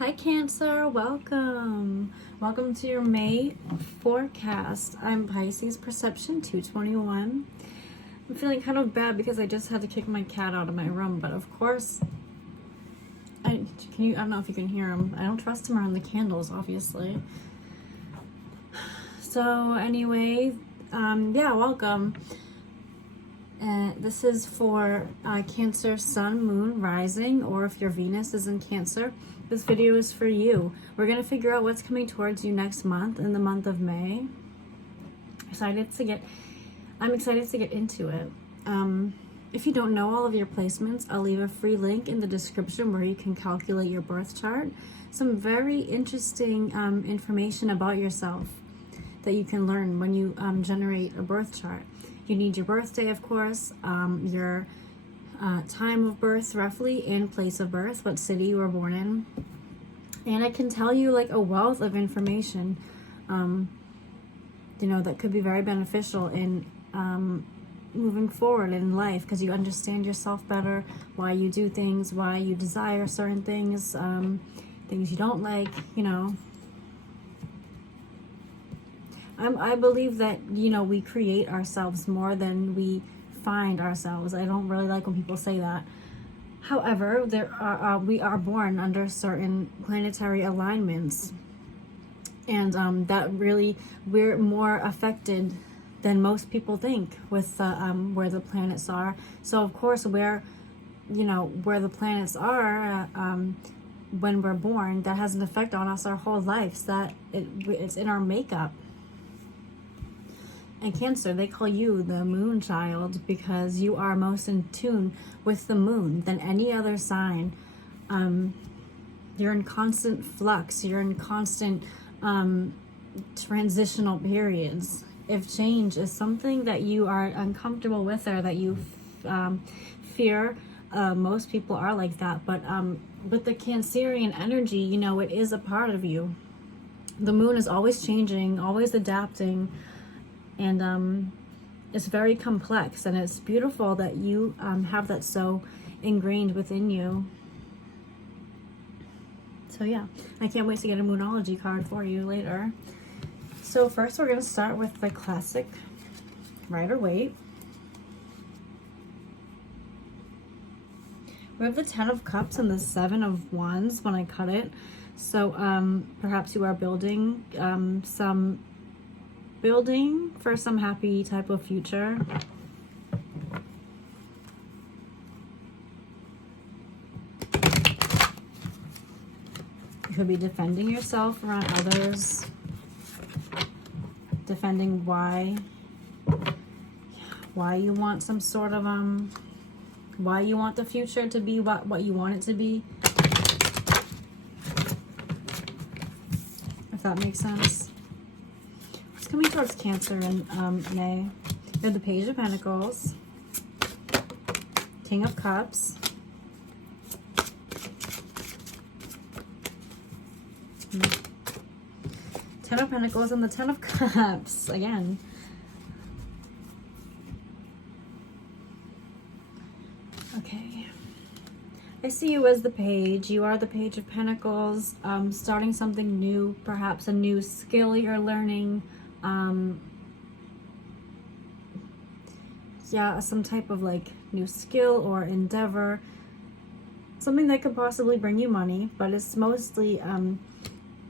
Hi Cancer, welcome. Welcome to your May forecast. I'm Pisces Perception 221. I'm feeling kind of bad because I just had to kick my cat out of my room, but of course, I don't know if you can hear him. I don't trust him around the candles, obviously. So anyway, yeah, welcome. This is for Cancer, Sun, Moon, Rising, or if your Venus is in Cancer, this video is for you. We're going to figure out what's coming towards you next month, in the month of May. I'm excited to get into it. If you don't know all of your placements, I'll leave a free link in the description where you can calculate your birth chart. Some very interesting information about yourself that you can learn when you generate a birth chart. You need your birthday, of course, your time of birth roughly, and place of birth, what city you were born in. And I can tell you like a wealth of information, that could be very beneficial in moving forward in life, because you understand yourself better, why you do things, why you desire certain things, things you don't like, I believe that, we create ourselves more than we find ourselves. I don't really like when people say that. However, we are born under certain planetary alignments. And that really, we're more affected than most people think with where the planets are. So, of course, where the planets are when we're born, that has an effect on us our whole lives. That it's in our makeup. And Cancer, they call you the moon child because you are most in tune with the moon than any other sign. You're in constant flux. You're in constant transitional periods. If change is something that you are uncomfortable with or that you fear, most people are like that. But with the Cancerian energy, it is a part of you. The moon is always changing, always adapting. And it's very complex, and it's beautiful that you have that so ingrained within you. So yeah, I can't wait to get a Moonology card for you later. So first we're going to start with the classic Rider-Waite. We have the 10 of Cups and the 7 of Wands when I cut it. So perhaps you are building for some happy type of future. You could be defending yourself around others, defending why you want some sort of why you want the future to be what you want it to be, if that makes sense. Coming towards Cancer in May, you have the Page of Pentacles, King of Cups, Ten of Pentacles, and the 10 of Cups again. Okay, I see you as the Page. You are the Page of Pentacles, starting something new, perhaps a new skill you're learning. Some type of like new skill or endeavor, something that could possibly bring you money, but it's mostly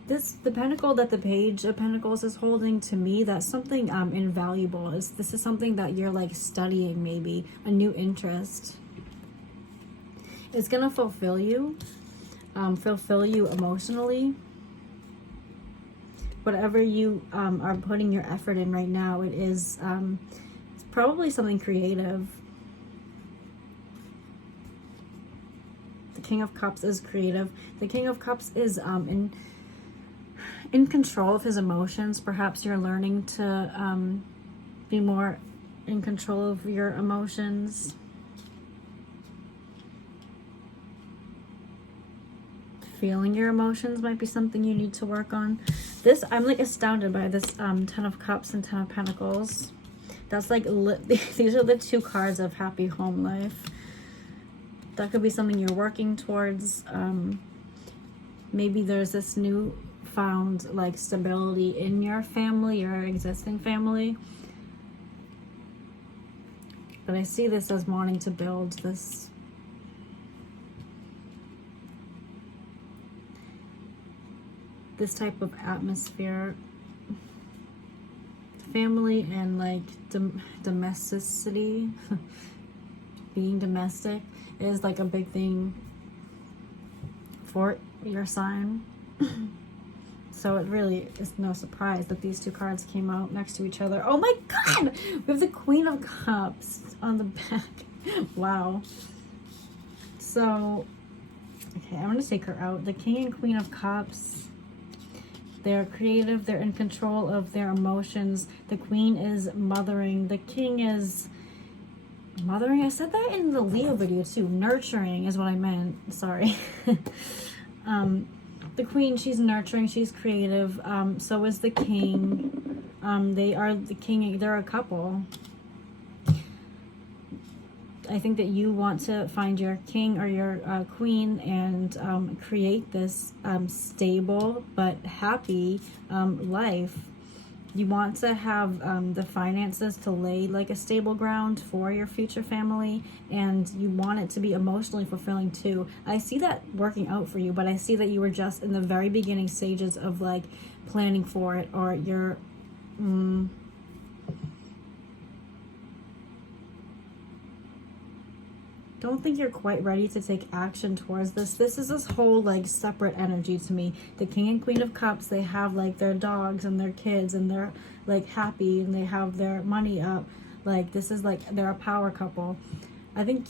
the pentacle that the Page of Pentacles is holding, to me, that's something invaluable. This is something that you're like studying, maybe a new interest. It's gonna fulfill you emotionally. Whatever you are putting your effort in right now, it is it's probably something creative. The King of Cups is creative. The King of Cups is in control of his emotions. Perhaps you're learning to be more in control of your emotions. Feeling your emotions might be something you need to work on. I'm like astounded by this 10 of Cups and 10 of Pentacles. That's like, these are the two cards of happy home life. That could be something you're working towards. maybe there's this new found like stability in your family, your existing family. But I see this as wanting to build this type of atmosphere. Family and like domesticity, being domestic is like a big thing for your sign. So it really is no surprise that these two cards came out next to each other. Oh my god! We have the Queen of Cups on the back. Wow. So, okay, I'm going to take her out. The King and Queen of Cups, they're creative. They're in control of their emotions. The Queen is mothering. The King is mothering. I said that in the Leo video too. Nurturing is what I meant. Sorry. The Queen, she's nurturing, she's creative. So is the King. They are the King, they're a couple. I think that you want to find your king or your queen and create this stable but happy life. You want to have the finances to lay like a stable ground for your future family, and you want it to be emotionally fulfilling too. I see that working out for you, but I see that you were just in the very beginning stages of like planning for it, or you're don't think you're quite ready to take action towards this. This is this whole like separate energy to me. The King and Queen of Cups, they have like their dogs and their kids and they're like happy and they have their money up. Like this is like they're a power couple. I think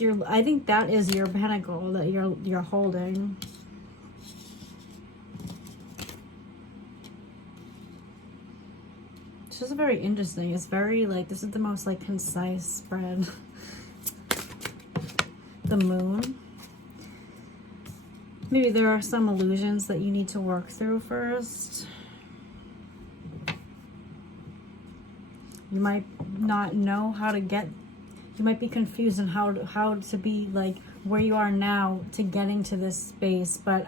that is your pinnacle that you're holding. It's just very interesting. It's very like, this is the most like concise spread. The Moon. Maybe there are some illusions that you need to work through first. You might not know how to get, you might be confused on how to be like where you are now to getting to this space, but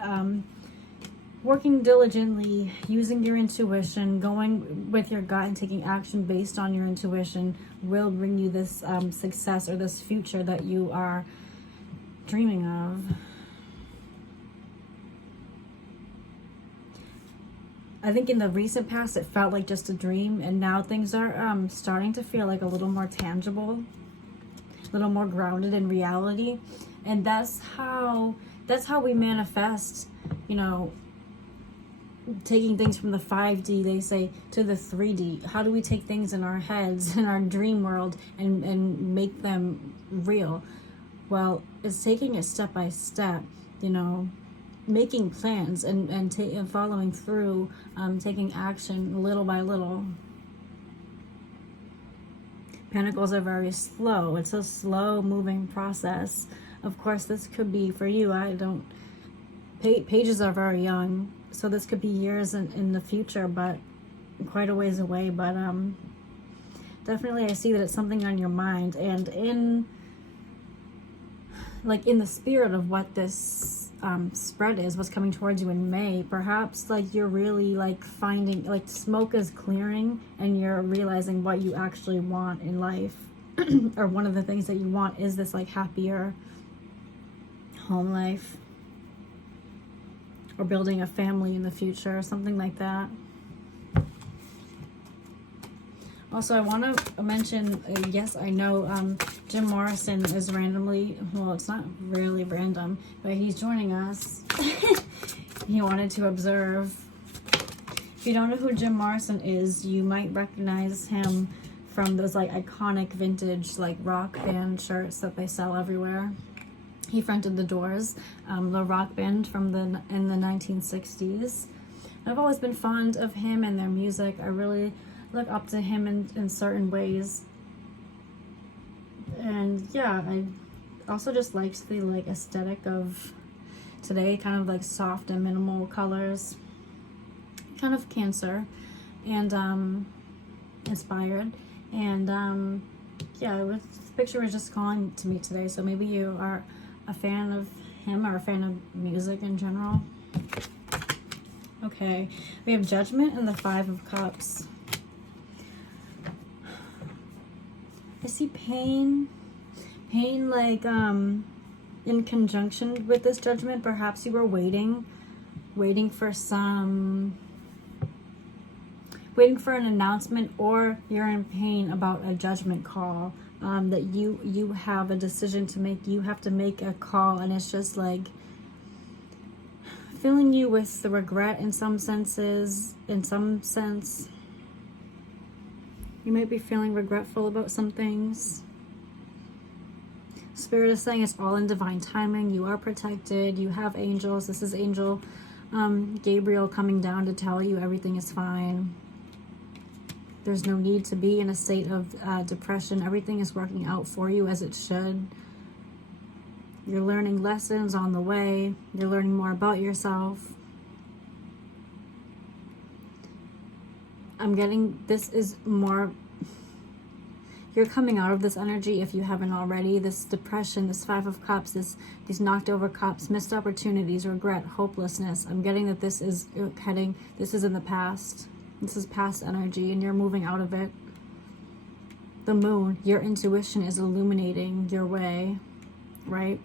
working diligently, using your intuition, going with your gut and taking action based on your intuition will bring you this success or this future that you are dreaming of. I think in the recent past it felt like just a dream, and now things are starting to feel like a little more tangible, a little more grounded in reality. And that's how we manifest, you know, taking things from the 5D, they say, to the 3D. How do we take things in our heads, in our dream world, and make them real? Well, it's taking it step by step, you know, making plans and following through, taking action little by little. Pentacles are very slow. It's a slow moving process. Of course, this could be for you. Pages are very young, so this could be years in the future, but quite a ways away. But definitely I see that it's something on your mind, and in the spirit of what this spread is, what's coming towards you in May, perhaps like you're really like finding, like smoke is clearing and you're realizing what you actually want in life. Or one of the things that you want is this like happier home life, or building a family in the future, or something like that. Also, I want to mention, yes, I know Jim Morrison is randomly, well, it's not really random, but he's joining us. He wanted to observe. If you don't know who Jim Morrison is, you might recognize him from those like iconic vintage like rock band shirts that they sell everywhere. He fronted the Doors, the rock band in the 1960s. I've always been fond of him and their music. I really look up to him in certain ways. And yeah, I also just liked the like aesthetic of today, kind of like soft and minimal colors, kind of Cancer and inspired. And yeah, this picture was just calling to me today, so maybe you are a fan of him or a fan of music in general. Okay, we have Judgment and the Five of Cups. I see pain. Pain, like, in conjunction with this Judgment. Perhaps you were waiting for an announcement, or you're in pain about a judgment call, that you have a decision to make. You have to make a call, and it's just like filling you with the regret in some senses. In some sense, you might be feeling regretful about some things. Spirit is saying it's all in divine timing. You are protected. You have angels. This is Angel Gabriel coming down to tell you everything is fine. There's no need to be in a state of depression. Everything is working out for you as it should. You're learning lessons on the way. You're learning more about yourself. I'm getting, this is more, you're coming out of this energy if you haven't already. This depression, this Five of Cups, these knocked over cups, missed opportunities, regret, hopelessness. I'm getting that this is in the past. This is past energy, and you're moving out of it. The Moon, your intuition is illuminating your way, right?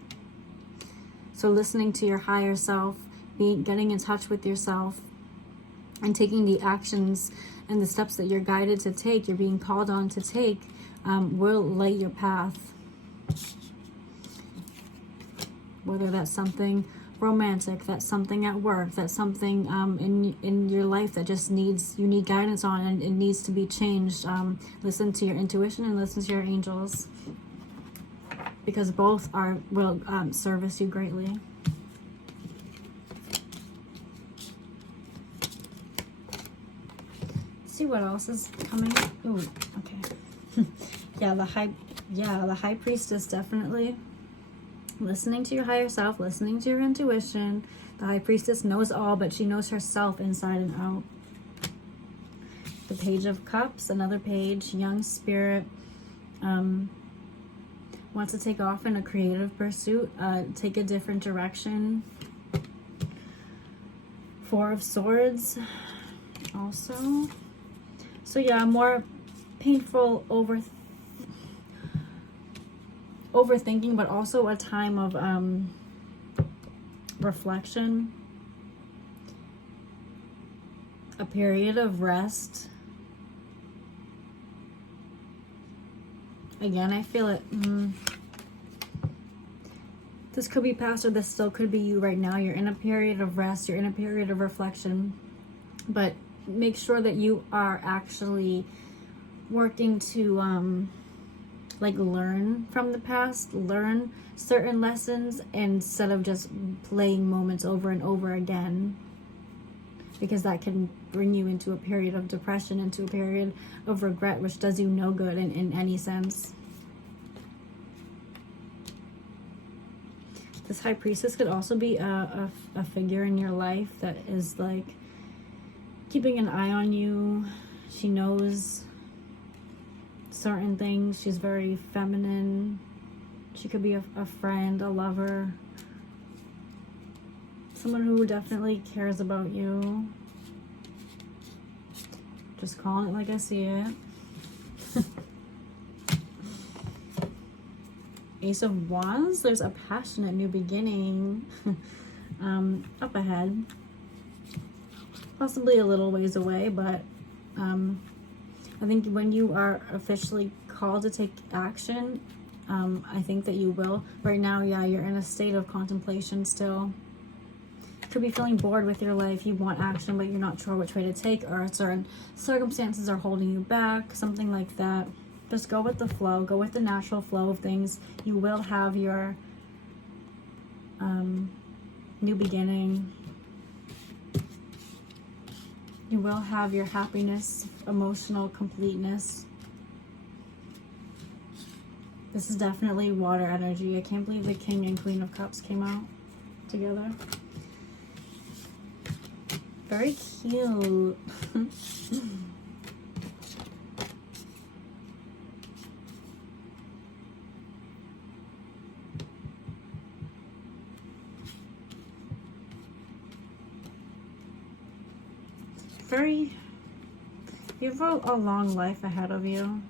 So listening to your higher self, getting in touch with yourself, and taking the actions and the steps that you're guided to take, you're being called on to take, will light your path. Whether that's something romantic, that's something at work, that's something in your life that just you need guidance on, and it needs to be changed. Listen to your intuition and listen to your angels, because both will service you greatly. See what else is coming. Ooh, okay. Yeah, the High Priestess, definitely. Listening to your higher self, listening to your intuition. The High Priestess knows all, but she knows herself inside and out. The Page of Cups, another page. Young spirit, wants to take off in a creative pursuit, take a different direction. Four of Swords, also. So yeah, more painful overthinking, but also a time of reflection, a period of rest. Again, I feel it. This could be past, or this still could be you right now. You're in a period of rest. You're in a period of reflection, but make sure that you are actually working to learn from the past, learn certain lessons, instead of just playing moments over and over again, because that can bring you into a period of depression, into a period of regret, which does you no good in any sense. This High Priestess could also be a figure in your life that is like keeping an eye on you. She knows certain things. She's very feminine. She could be a friend, a lover, someone who definitely cares about you. Just calling it like I see it. Ace of Wands, there's a passionate new beginning up ahead. Possibly a little ways away, but I think when you are officially called to take action, I think that you will. Right now, yeah, you're in a state of contemplation still. Could be feeling bored with your life. You want action, but you're not sure which way to take, or certain circumstances are holding you back, something like that. Just go with the flow. Go with the natural flow of things. You will have your new beginning. You will have your happiness, emotional completeness. This is definitely water energy. I can't believe the King and Queen of Cups came out together. Very cute. you have a long life ahead of you.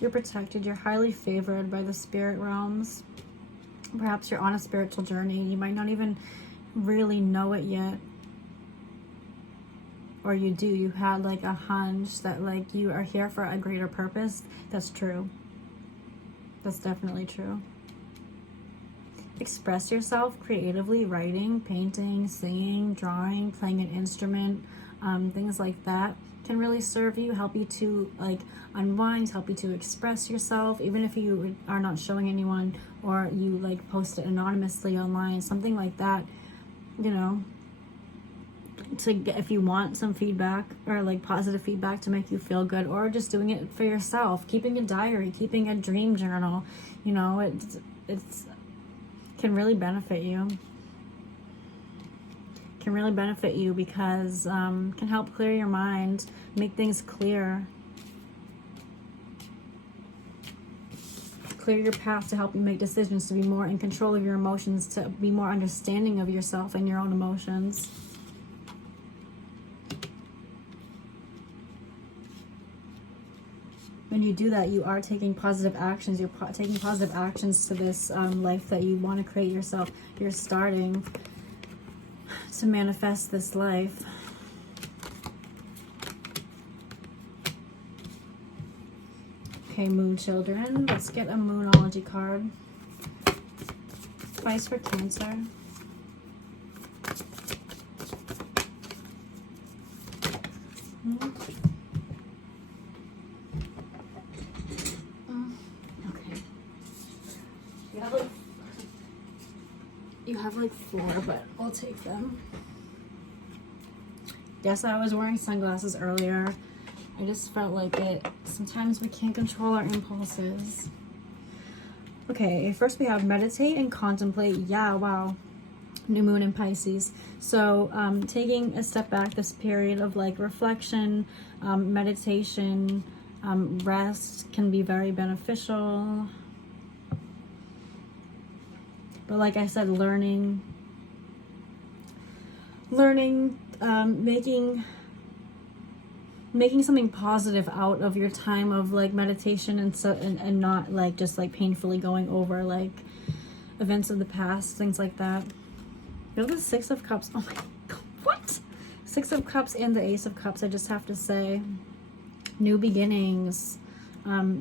You're protected. You're highly favored by the spirit realms. Perhaps you're on a spiritual journey. You might not even really know it yet. Or you do. You had like a hunch that like you are here for a greater purpose. That's true. That's definitely true. Express yourself creatively, writing, painting, singing, drawing, playing an instrument, things like that can really serve you, help you to like unwind, help you to express yourself, even if you are not showing anyone or you like post it anonymously online, something like that, you know, to get, if you want some feedback or like positive feedback to make you feel good, or just doing it for yourself, keeping a diary, keeping a dream journal, you know, it's can really benefit you. Can really benefit you because can help clear your mind, make things clear, clear your path to help you make decisions, to be more in control of your emotions, to be more understanding of yourself and your own emotions. When you do that, you are taking positive actions. You're taking positive actions to this life that you want to create yourself. You're starting to manifest this life. Okay, moon children. Let's get a Moonology card. Advice for Cancer. Okay. You have like 4, but I'll take them. Yes, I was wearing sunglasses earlier. I just felt like it. Sometimes we can't control our impulses. Okay, first we have meditate and contemplate. Yeah, wow. New moon in Pisces. So taking a step back, this period of like reflection, meditation, rest can be very beneficial. But like I said, learning, making something positive out of your time of like meditation and not like just like painfully going over like events of the past, things like that. You know, the 6 of Cups. Oh my God, what? 6 of Cups and the Ace of Cups. I just have to say, new beginnings,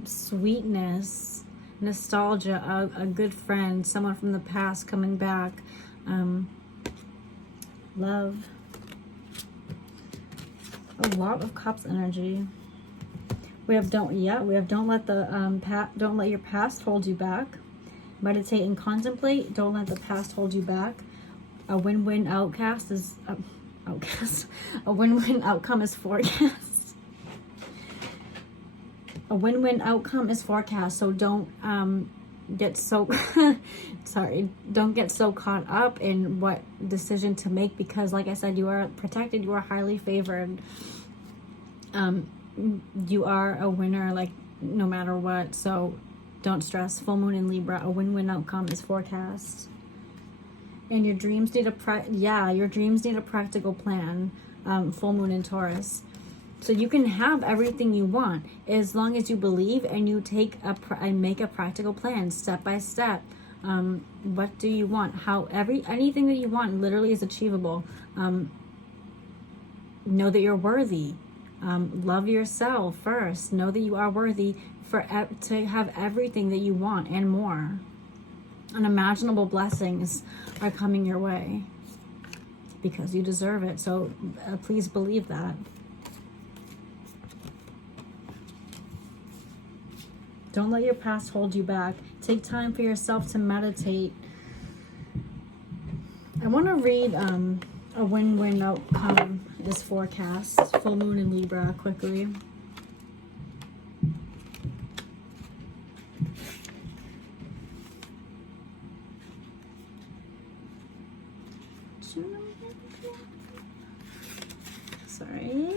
sweetness, nostalgia, a good friend, someone from the past coming back, love. A lot of Cups energy. We have don't let the don't let your past hold you back. Meditate and contemplate. Don't let the past hold you back. A win-win outcast is a win-win outcome is forecast. A win-win outcome is forecast. So don't get so don't get so caught up in what decision to make, because like I said, you are protected, you are highly favored, you are a winner, like no matter what. So don't stress. Full moon in Libra, a win-win outcome is forecast. And your dreams need your dreams need a practical plan. Full moon in Taurus. So you can have everything you want as long as you believe and you make a practical plan step by step. What do you want? Anything that you want literally is achievable. Know that you're worthy. Love yourself first. Know that you are worthy to have everything that you want and more. Unimaginable blessings are coming your way because you deserve it. So please believe that. Don't let your past hold you back. Take time for yourself to meditate. I want to read a win-win outcome is forecast. Full moon in Libra quickly. Sorry.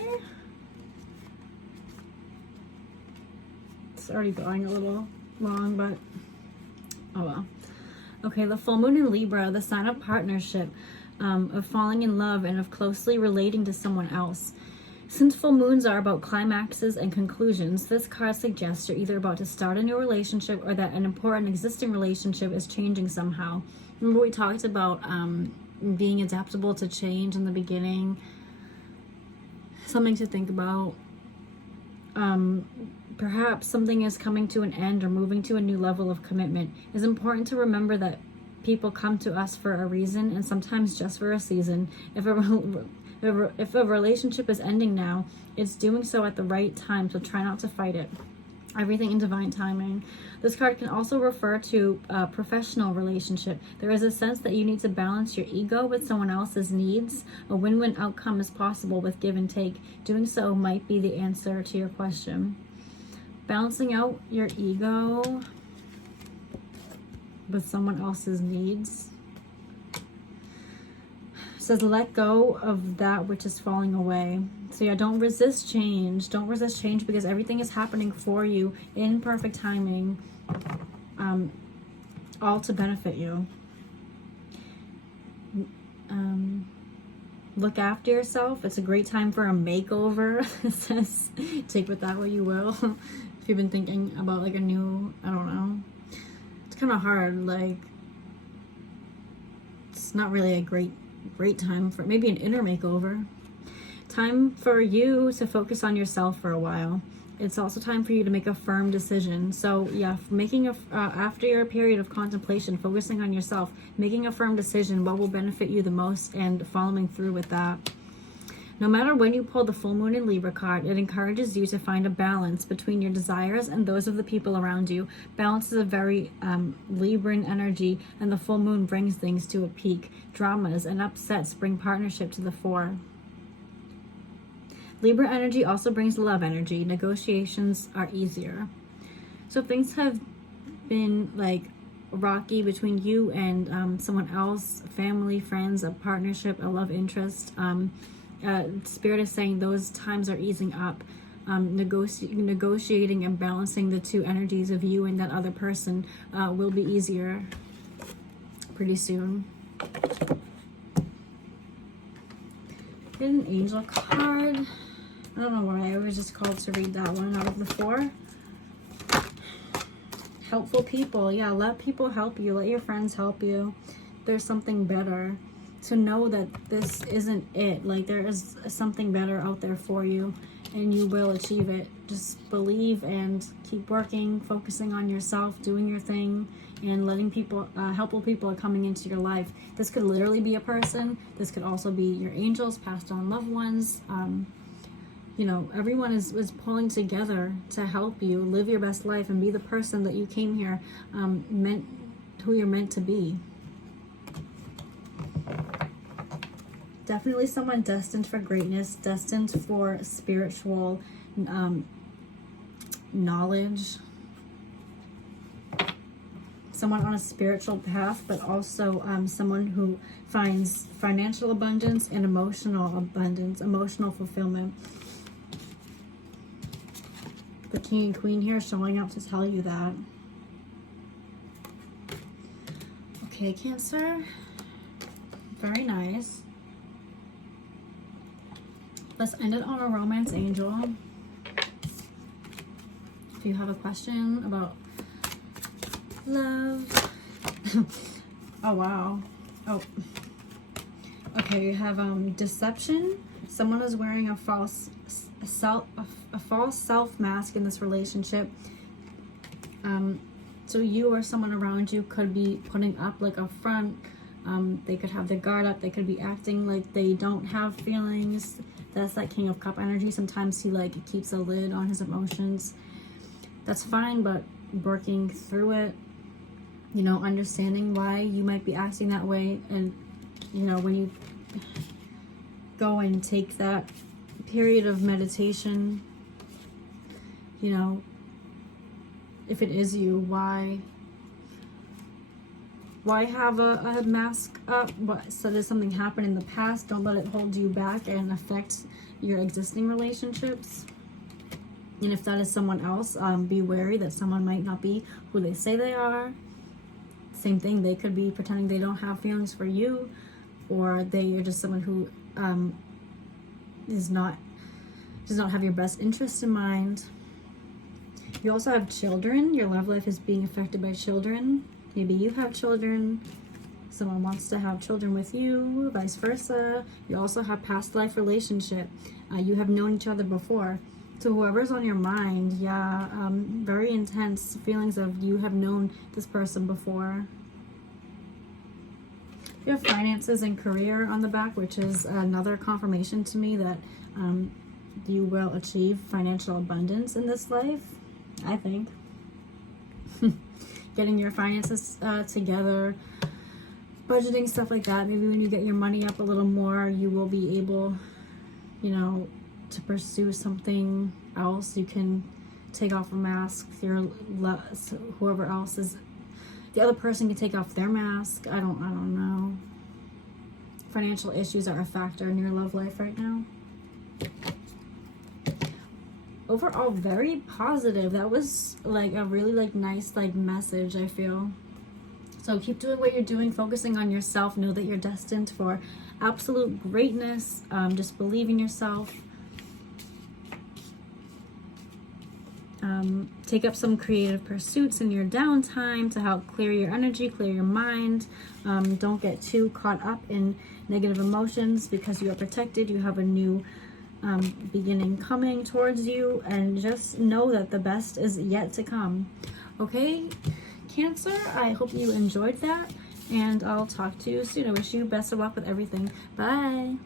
It's already going a little long, but oh well. Okay, the full moon in Libra, the sign of partnership. of falling in love and of closely relating to someone else. Since full moons are about climaxes and conclusions, this card suggests you're either about to start a new relationship or that an important existing relationship is changing somehow. Remember we talked about being adaptable to change in the beginning? Something to think about. Perhaps something is coming to an end or moving to a new level of commitment. It's important to remember that people come to us for a reason and sometimes just for a season. If a relationship is ending now, it's doing so at the right time, so try not to fight it. Everything in divine timing. This card can also refer to a professional relationship. There is a sense that you need to balance your ego with someone else's needs. A win-win outcome is possible with give and take. Doing so might be the answer to your question. Balancing out your ego with someone else's needs. It says let go of that which is falling away. So yeah, don't resist change. Don't resist change because everything is happening for you in perfect timing, all to benefit you. Look after yourself. It's a great time for a makeover. It says take with that what you will. If you've been thinking about like a new, I don't know. It's kind of hard. Like, it's not really a great time for maybe an inner makeover. Time for you to focus on yourself for a while. It's also time for you to make a firm decision. So yeah, making after your period of contemplation, focusing on yourself, making a firm decision, what will benefit you the most, and following through with that. No matter when you pull the full moon in Libra card, it encourages you to find a balance between your desires and those of the people around you. Balance is a very Libran energy, and the full moon brings things to a peak. Dramas and upsets bring partnership to the fore. Libra energy also brings love energy. Negotiations are easier. So if things have been like rocky between you and someone else, family, friends, a partnership, a love interest, Spirit is saying those times are easing up. Negotiating and balancing the two energies of you and that other person will be easier pretty soon. Get an angel card. I don't know why I was just called to read that one out of the 4. Helpful people. Yeah, let people help you. Let your friends help you. There's something better. To know that this isn't it. Like, there is something better out there for you, and you will achieve it. Just believe and keep working, focusing on yourself, doing your thing, and letting people, helpful people are coming into your life. This could literally be a person. This could also be your angels, passed on loved ones. You know, everyone is pulling together to help you live your best life and be the person that you came here, who you're meant to be. Definitely someone destined for greatness, destined for spiritual knowledge. Someone on a spiritual path, but also someone who finds financial abundance and emotional abundance, emotional fulfillment. The King and Queen here showing up to tell you that. Okay, Cancer. Very nice. Let's end it on a romance angel. If you have a question about love. Oh, wow. Oh. Okay, you have deception. Someone is wearing a false self mask in this relationship. So you or someone around you could be putting up like a front. They could have their guard up. They could be acting like they don't have feelings. That's that King of Cup energy. Sometimes he like keeps a lid on his emotions. That's fine, but working through it, you know, understanding why you might be acting that way, and you know, when you go and take that period of meditation, you know, if it is you, why have a mask up? So there's something happened in the past. Don't let it hold you back and affect your existing relationships. And if that is someone else, be wary that someone might not be who they say they are. Same thing, they could be pretending they don't have feelings for you. or they are just someone who does not have your best interest in mind. You also have children. Your love life is being affected by children. Maybe you have children. Someone wants to have children with you, vice versa. You also have past life relationship. You have known each other before. So whoever's on your mind, yeah, very intense feelings of you have known this person before. You have finances and career on the back, which is another confirmation to me that you will achieve financial abundance in this life, I think. Getting your finances together, budgeting, stuff like that. Maybe when you get your money up a little more, you will be able, you know, to pursue something else. You can take off a mask. Whoever else is, the other person can take off their mask. I don't know. Financial issues are a factor in your love life right now. Overall, very positive. That was like a really like nice like message, I feel. So keep doing what you're doing, focusing on yourself. Know that you're destined for absolute greatness. Just believe in yourself. Take up some creative pursuits in your downtime to help clear your energy, clear your mind. Don't get too caught up in negative emotions because you are protected. You have a new beginning coming towards you, and just know that the best is yet to come. Okay, Cancer, I hope you enjoyed that, and I'll talk to you soon. I wish you best of luck with everything. Bye.